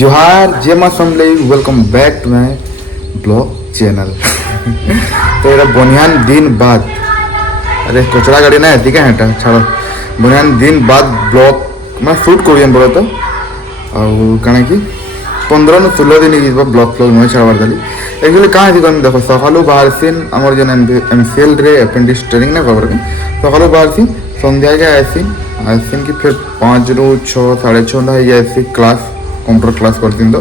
जोहार जय मां Samalei welcome back to my blog channel. तो ये बनियान दिन बाद अरे कचरा गाड़ी ना ठीक है छाड़ बनियान दिन बाद ब्लॉग मैं शूट कर बोलो तो कण कि 15 नु 16 दिन की ब्लॉग फ्लॉग नुआ छाड़बार देली एक्चुअली कहाँ थी कम देखो सकालू बाहर सीन आमर जेन एमसीएल रे अपेंडिक्स ट्रेनिंग ना खबर सकालू बाहर सी संध्या के आसीन आसीन कि फिर 5 ରୁ 6 6:30 हो जाए क्लास कंप्यूटर क्लास करती तो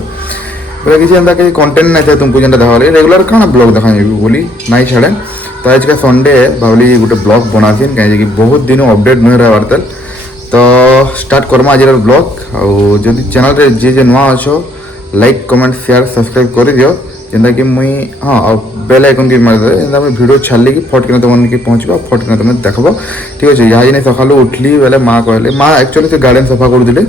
बोले किसी एंता कहीं कंटेंट नहीं था तुमको जेनटा देखा रेगुलर कहाँ ब्लॉग देखा बोली नहीं छाड़े तो आज का संडे भावली गोटे ब्लॉग बनासीन कहीं बहुत दिन अपडेट नहीं रहा तेल तो स्टार्ट करमा आज ब्लॉग आदि चैनल रे जे नुआ अच्छो लाइक कमेंट शेयर सब्सक्राइब कर दियो जेनता कि मुई हाँ बेल आइकन की मारदे जेनता मुई वीडियो छाड़ली कि फट किना तुम पहुँचब फट किना तुम देखब ठीक अच्छे यहाँ जिन सका उठली बेले माँ कहले माँ एक्चुअली से गार्डन सफा करते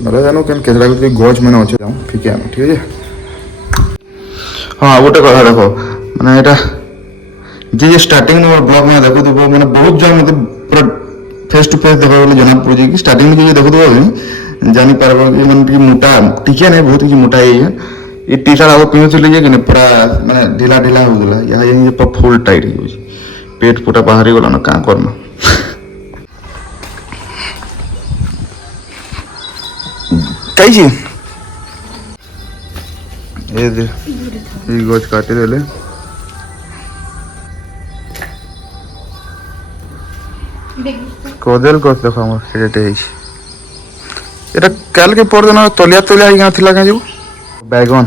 मतलब जानो केन केतरा के गज मैंने अच्छे जाऊँ ठीक है ठीक है हाँ गोटे कथा देख मैंने यहाँ जे स्टार्टिंग ब्लॉग में देखु मैंने बहुत जन मतलब पूरा फेस टू फेस देखा जना पड़े कि स्टार्टिंग में देखु जानीपार कि मैंने मोटा टिके नहीं बहुत किसी मोटा है ये टी शर्ट आगे पिंधुली कि पूरा मैंने ढिला ढिला होगा यहाँ पूरा फुल टाइट हो पेट पूरा बाहरी गला ना क्या करमा कहीं गज काटी देले कदेल गछ देख सेटे এটা কালকে পরদিন তলিয়া তলিয়া হয়ে গেছিল কাজ बैगन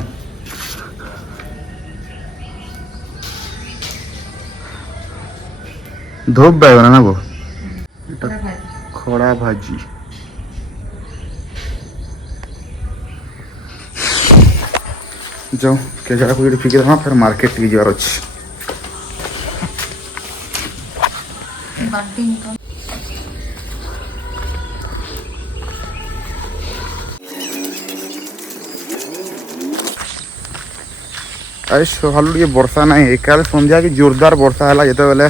धूप बैगन है ना वो खड़ा भाजी जाओ क्या जगह को फिके देना फिर मार्केट की जवार अच्छी आज सकाल टे वर्षा ना काल संध्या की जोरदार वर्षा है जिते बेले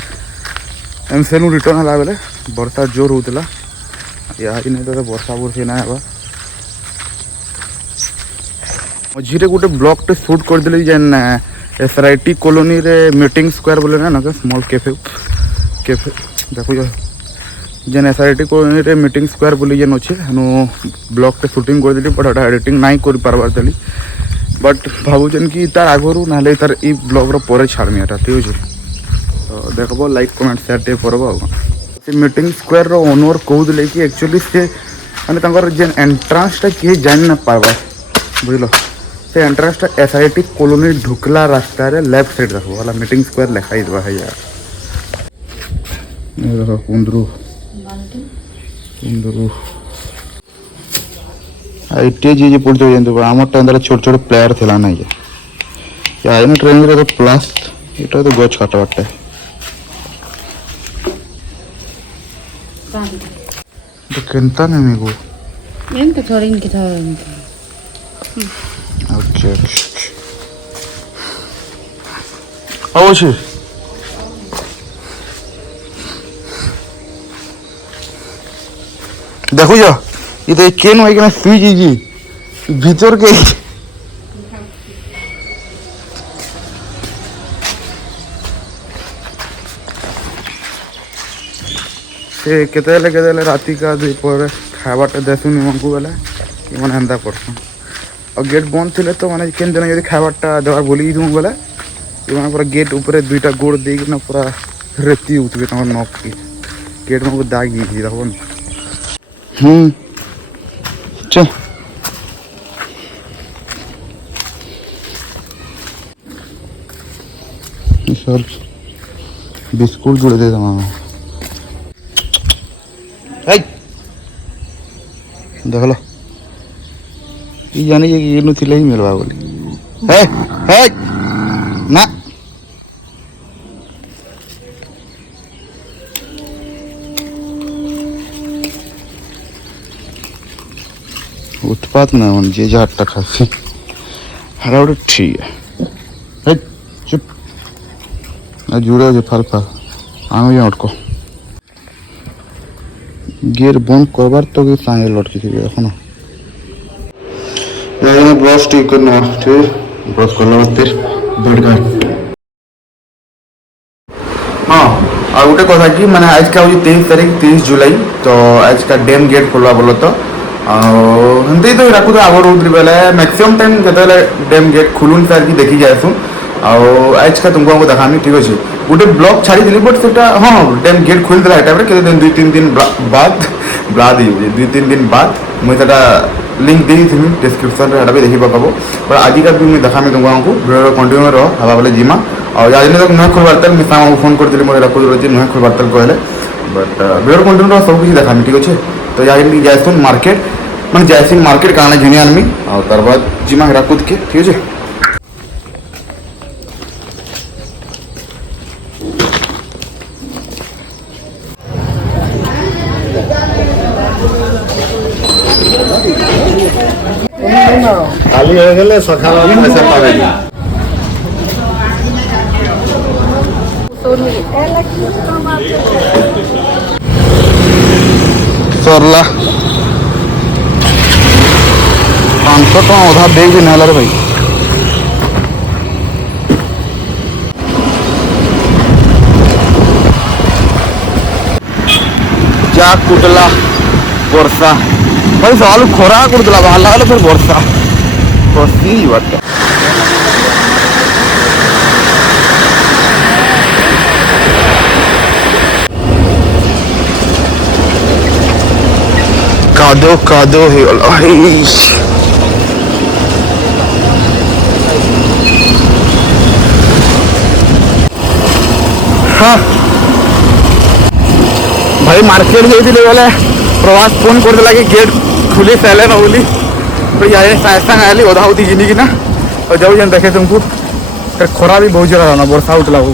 एमसीएल रिटर्न है बेले वर्षा जोर होता यहाँ नहीं तो वर्षा बुर्षी ना है मझे गोटे ब्लॉग टे शूट करदे जेन एसआरआईटी कॉलोनी रे मीटिंग स्क्वायर बोले ना स्मॉल कैफे कैफे देखो जेन एसआरआईटी कॉलोनी रे मीटिंग स्क्वायर बोली जेन अच्छे ब्लॉग टे शूटिंग करदे बट एडिटिंग नहीं कर पार्बार देली बट भावुन कि तार आगु ना तार ई ब्लॉग रे छाड़मी एटा ठीक है तो देखब लाइक कमेंट शेयर टे करब से मीटिंग स्क्वायर रो ओनर कहते कि एक्चुअली से माने जेन एंट्रांसटा किए जान ना पार्बा बुझल से एंट्रांसटा एसआरआईटी कॉलोनी ढुकला रास्ता रे लेफ्ट साइड रखो वाला मीटिंग स्क्वायर लिखाई देवा है यार ये देखो कुंदरू कुंदरू आईटी जी पढ़ते हुए आम टाइम छोट छोट प्लेयर थिला ना ये आईना ट्रेनिंग रे तो प्लस इटा तो गछ काटवाटे तो केनता नहीं को ఎంత थोड़ी ओके आओ देखो जा ये तो केन हो कि फ्रिज जी भीतर के से केते राति का दुपर खावाटा देसुन मनको बेला कि मैंने एंता करसन और गेट बंद थे तो मैंने केन दिन यदि खावाटा देवार बोली दूँ बेला ये पूरा गेट ऊपर दुईटा गोड़ देना पूरा रेती उठे नक की गेट में दाग देखो चल सर बिस्कुट जुड़े दे मामा देख लो ये जाने ये नु थिले ही मिलवा बोली है ना उत्पात ना जे जाटा खासी हरा ठीक है चुप जुड़े जो फल फल आम अटको गेट बंद करबार तो कि सांगे लटकी थी एखो यार ब्रश ठीक करना ठीक ब्रश करला फिर बैठ गए हाँ और गोटे कथा कि मैंने आज का हूँ 23 तारीख 30 जुलाई तो आज का डैम गेट खोलवा बोलो तो हिंदी तो राखु तो आगे रोड बेले मैक्सिमम टाइम जो डैम गेट खुलून सार की देखी जाए आज का तुमको हमको देखामी ठीक अच्छे गोटे ब्लॉग छाड़ी बट से हाँ डैम गेट खोल देला टाइम के 2-3 दिन बाद बाद दुई तीन दिन बाद मुझे लिंक दी थी डिस्क्रिप्शन में भी देखी पाबो पर आज का भी मुझे देखामी तुमको हमको वीडियो कंटिन्यू रहो हवा बोले जिमा और आज दिन तक नुह खोलबार तक मैं सामने फोन कर मोर खोज नुह खोलबार तक कहले बट वीडियो कंटिन्यू रहो सब किसी देखामी ठीक अच्छे तो यहाँ जाए मार्केट मैं जाए मार्केट काना घिनी आनमी और तार बाद जिमा हेरा कूद के ठीक है खाली हो गए सकाल पैसा पावे सरला 500 टका अधा बैग भी ना रे भाई जा कुटला वर्षा भाई सवाल खरा करदेला बाहर लगा फिर वर्षा बसी बात कादो कादो है हाँ भाई मार्केट गई थी बोले प्रवास फोन कर दिला कि गेट खुली सारे ना बोली तो यार साइड संग आली ओधा होती जिनी की ना और जब जन देखे तुमको खरा भी बहुत जरा ना वर्षा उठला वो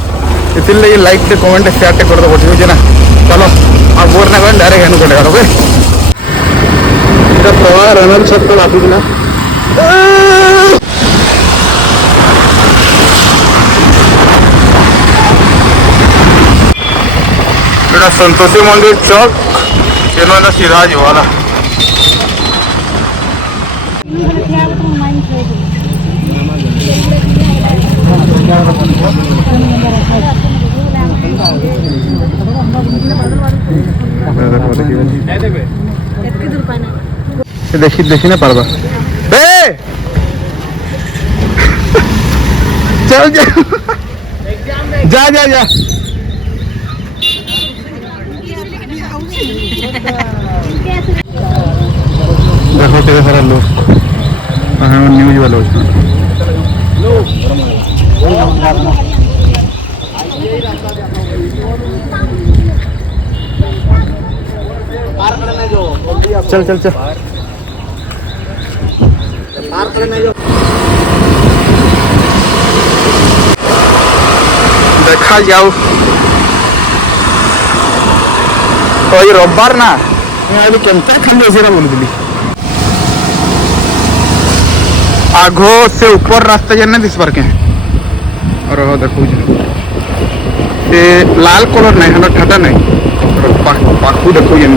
इसलिए लाइक से कमेंट शेयर कर दो ठीक है ना चलो आप बोर ना करें डायरेक्ट हेनु कटेगा ओके प्रवाह रनल छत पर आती ना संतोषी मंदिर चौक इन्होंने सीधा वाला देखी देखी ना पारबा चल जा जा जा देखो कितने सारा लोग न्यूज वाले उसमें चल चल चल देखा जाओ तो ये रविवार ना मैं केमता खाली ऐसे बोलूली आगो से ऊपर रास्ता जाने दिस बार के और देखो ये लाल कलर नहीं है ठाटा नहीं पाखू देखो जन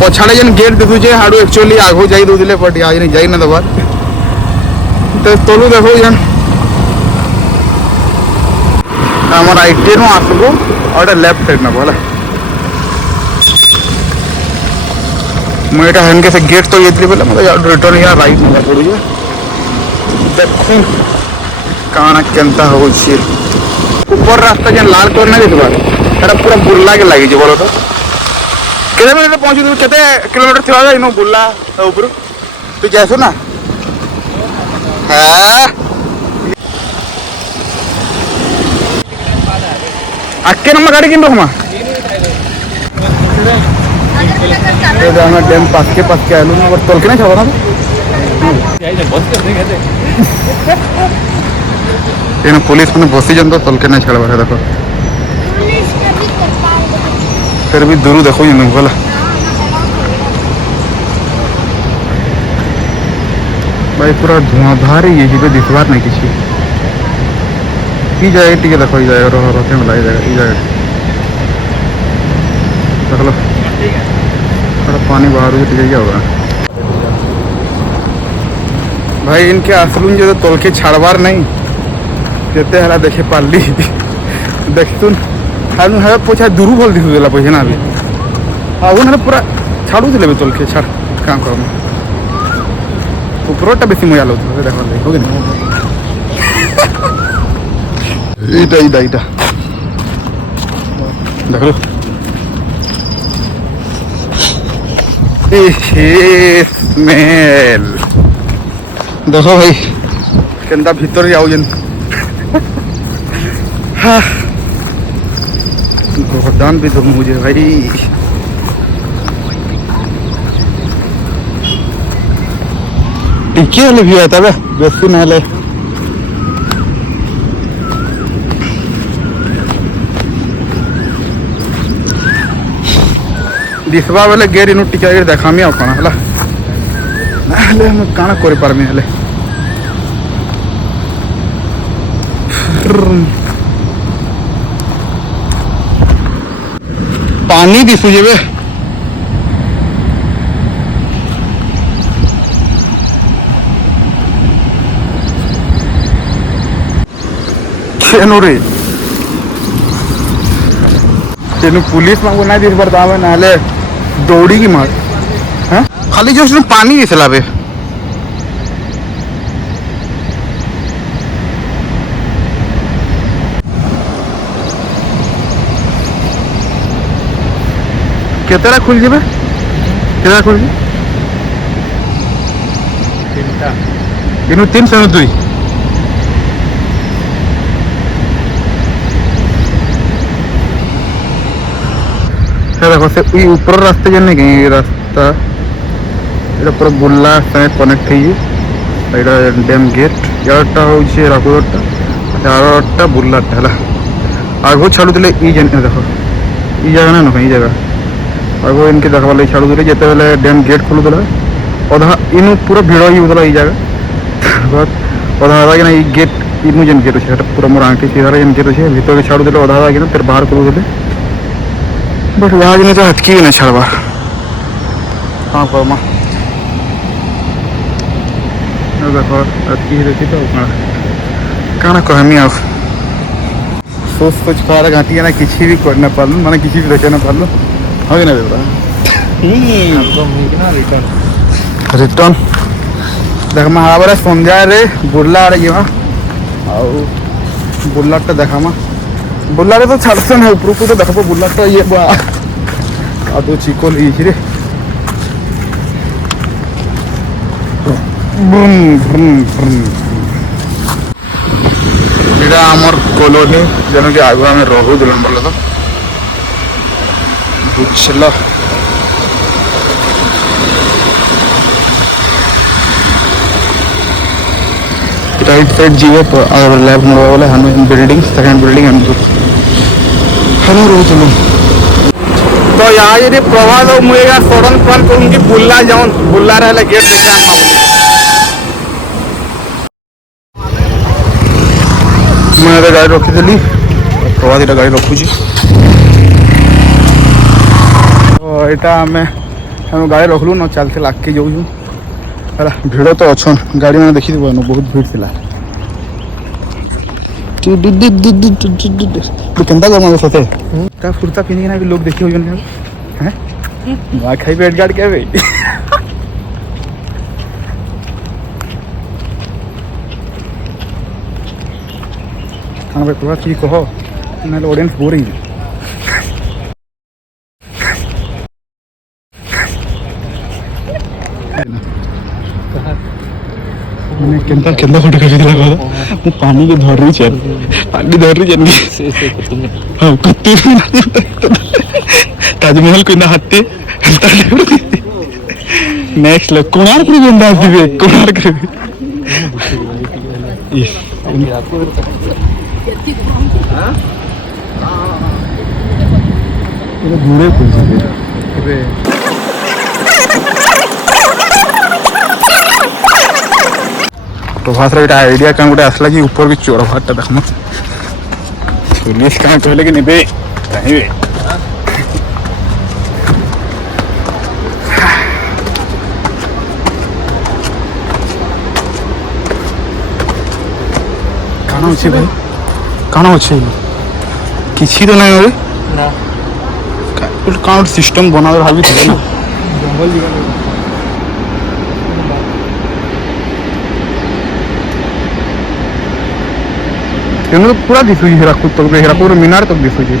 पछाड़े जन गेट देखुचे हाड़ू एक्चुअली आगो जाई दूले बट आज नहीं जाई ना दबार तो तलू देखो जन आम राइटे नु आसबो और लेफ्ट साइड ना बोला मुझे हेनके से गेट तो ये बोले मतलब रिटर्न यहाँ राइट ना पड़ू देखो काना केनता हो ऊपर रास्ता जन लाल कलर नहीं देखा एटा पूरा बुर्ला के लगी बोलो तो केते मिनट पहुँची केते किलोमीटर थी इन बुर्ला ऊपर तू जासु ना हाँ आके नंबर गाड़ी किन हम डैम पास के आलू ना तोल के ना छाबो ना पुलिस मैंने बसी जन तो तोल के ना छाड़वा देखो फिर भी दूर देखो जन बोला भाई पूरा धुआंधार ये दिखबार नहीं किसी जगह टी देखो ये जगह रखे मिला ये जगह देख लो थोड़ा पानी बाहर भी टिके होगा भाई इनके असलुन जो तोल के छाड़बार नहीं केते हला देखे पाली देख तुन हानु है पोछा दुरु बोल दिखु देला पोछे ना अभी आउन है पूरा छाड़ू दिले बे तोल के छाड़ काम कर ऊपरटा बेसी मजा लगत देखो ले हो गनी इटा देख लो स्मेल देखो भाई केंदा भीतर जाओ जन गोदान भी दो मुझे भाई टिके वाले भी आता है बेसी नहले दिसवा बेले गेर इनु टिका देखामी आउ कଣା हला नहले हम काना करि पारमी हले पानी दिसु जेबे केनु रे तेनु पुलिस मांगो ना दिस बरतावे नाले दौड़ी की मार हैं खाली जो उसने पानी दिसला बे केतेरा खुल जेबे केतेरा खुल जे तीनटा इनु 302 देखो से ऊपर रास्ते जने के रास्ता এটা পুরো বুল্লা সাথে কনেক্ট হইছে এটা ড্যাম গেট ইয়ারটা হচ্ছে রাকুরটা আরটা বুল্লাটা হলা আগো ছাড়ু দিলে এই জন্য দেখো এই জায়গা না এই জায়গা আগো ইনকে দেখাবা লাগে ছাড়ু দিলে যেতে হলে ড্যাম গেট খুলে দিলে অধা ইনু পুরো ভিড় হই উদলা এই জায়গা বাট অধা আগে না এই গেট ইনু যেন গেট আছে এটা পুরো মোর আংটি সিধারে যেন গেট আছে ভিতরে ছাড়ু দিলে অধা আগে না তের বাহার খুলে দিলে बट वहाँ जने तो हटकी ना छड़वा हाँ परमा देखो हटकी ही देखी तो कहाँ कहमी आओ सोच पारा घाटी ना किसी भी कर ना पालू माने किसी भी देखे ना पालू हो गया ना बेटा रिटर्न देख महाबरा संध्या रे बुर्ला आरे गया आओ बुर्लाटा देखा मा बुल्लारे तो छाड़ते हैं ऊपर को तो देखो बुल्लाटा ये बा आदो चिकोल रे बुम बुम बुम एटा हमर कॉलोनी जन के आगु हमें रहू दिलन बोले तो बुझला राइट साइड जीवे तो आवर लैब मोड़ वाले हम बिल्डिंग सेकंड बिल्डिंग हम हेलो रो चलो तो यहाँ यदि प्रभात और मुझे सडन प्लान करूँ कि बुल्ला जाऊँ बुल्ला रहे गेट मैं गाड़ी रखीदी प्रभात यहाँ गाड़ी रखुची यहाँ आम गाड़ी रखलु न चलते आगे जाऊँ है भिड़ तो अच्छन गाड़ी मैंने देखी बहुत भीड़ थी केन्ता गमा सते फुर्ता पिंधि भी लोग देखी होजन हैं मां खाई पेट गाड़ के भाई हां भाई प्रभात की कहो ना ऑडियंस बोरिंग मैंने केन्ता केन्ता फोटो खींच लगा मैं पानी के धर रही चल पानी धर रही जन हां कुत्ते ताजमहल को ना हत्ते नेक्स्ट लोग कोणार्क रे गंदा दिबे कोणार्क रे यस ये घूरे पूछ रे प्रभात रे आइडिया कौन गोटे आसला कि ऊपर भी चोर भाटा देखम पुलिस कहाँ कहले कि नेबे चाहिए କାଣା ଅଛି ଭାଇ କାଣା ଅଛି କିଛି ତ ନାହିଁ ଭାଇ ନା ଗୋଟେ କାଣା ଗୋଟେ ସିଷ୍ଟମ ବନାବେ ଭାବିଥିଲେ ନା ଜଙ୍ଗଲ ଯିବା ତେଣୁ ତ ପୁରା ଦିଶୁଛି ହୀରାକୁଦ ତକ ହୀରାକୁଦର ମିନାର ତକ ଦିଶୁଛି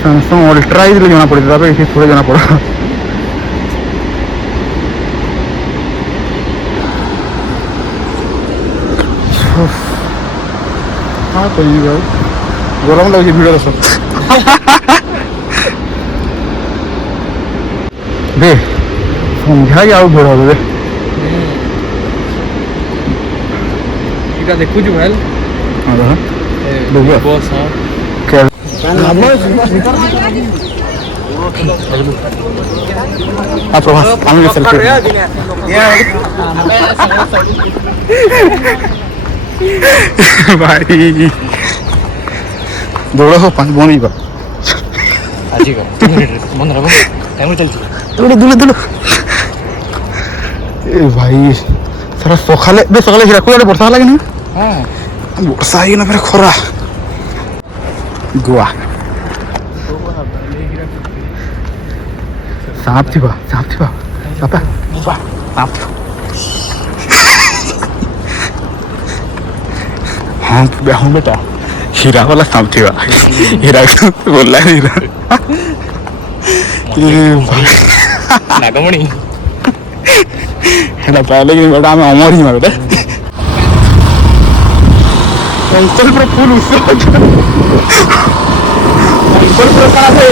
ସାମସଙ୍ଗ ଅଲ୍ଟ୍ରା ହେଇଥିଲେ ଜଣା ପଡ଼ିଥିଲା ତାପରେ ଏଠି ଥୋଡ଼େ ଜଣା ପଡ଼ା हाँ कहीं भाई गरम लगे भिड़ दस बे संध्या के आउ भिड़ हे এটা দেখুଛୁ ভাই বস ହଁ हाँ प्रभास आम सेल्फी भाई दौड़ हो पाँच बन ଆଜି କା ମନ ରବ କେମନ ଚାଲିଛି दौड़ दूर दूर ए भाई सारा सकाले बे सकाले हिराको आड़े वर्षा लगे ना ହଁ वर्षा है ना फिर खरा गोवा सांप थी पापा सांप हाँ हूँ बेटा हीरा वाला सांप थी हीरा बोला हीरा ନାଗମଣି हेला पहले कि बेटा हमें अमर ही बेटा अंकल पर फुल उससे अंकल पर कहा था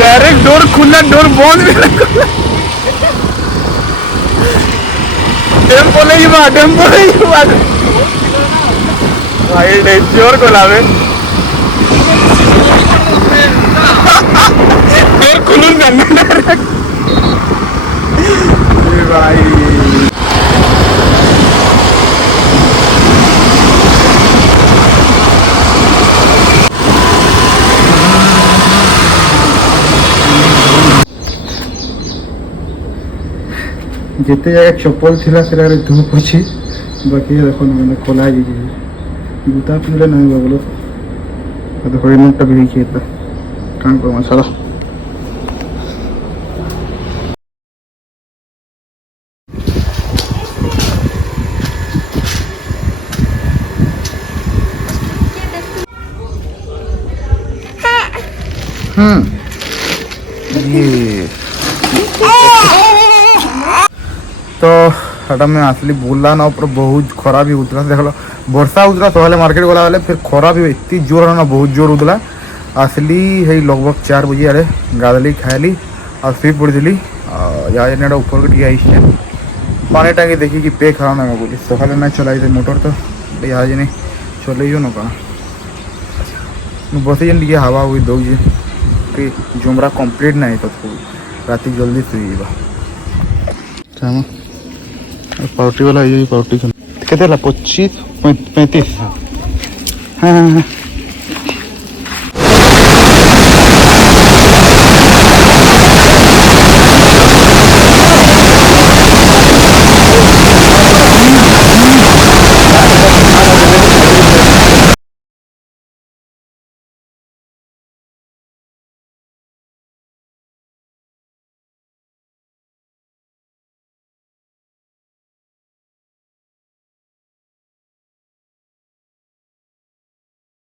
डायरेक्ट डोर खुला डोर बंद भी टेम्पो नहीं भाई जोर को लावे डोर खुलून करना डायरेक्ट भाई जिते जगह चप्पल थिला से धूप अच्छी बाकी देखो मैंने खोला जूता पिंधले ना बोलो देखो नोटा भी किए कान को मसाला ये तो हटा में असली बुला ना ऊपर बहुत खरा भी उतरा देख लो वर्षा उतरा तो मार्केट गला वाले फिर खरा भी इतनी जोर ना बहुत जोर उतला असली है लगभग 4 बजे अरे गादली खाली और फिर पड़ी यहाँ ऊपर के आई पानी टाँगी देखी कि पे खराब ना बोली सकाल ना चलाई मोटर तो यहाँ नहीं चल ना कौन बस जे हवा हुई दौजे कि जुमरा कंप्लीट ना तो राति जल्दी शुआ पाउटी वाला ये पाउटी के 25 35 हाँ हाँ हाँ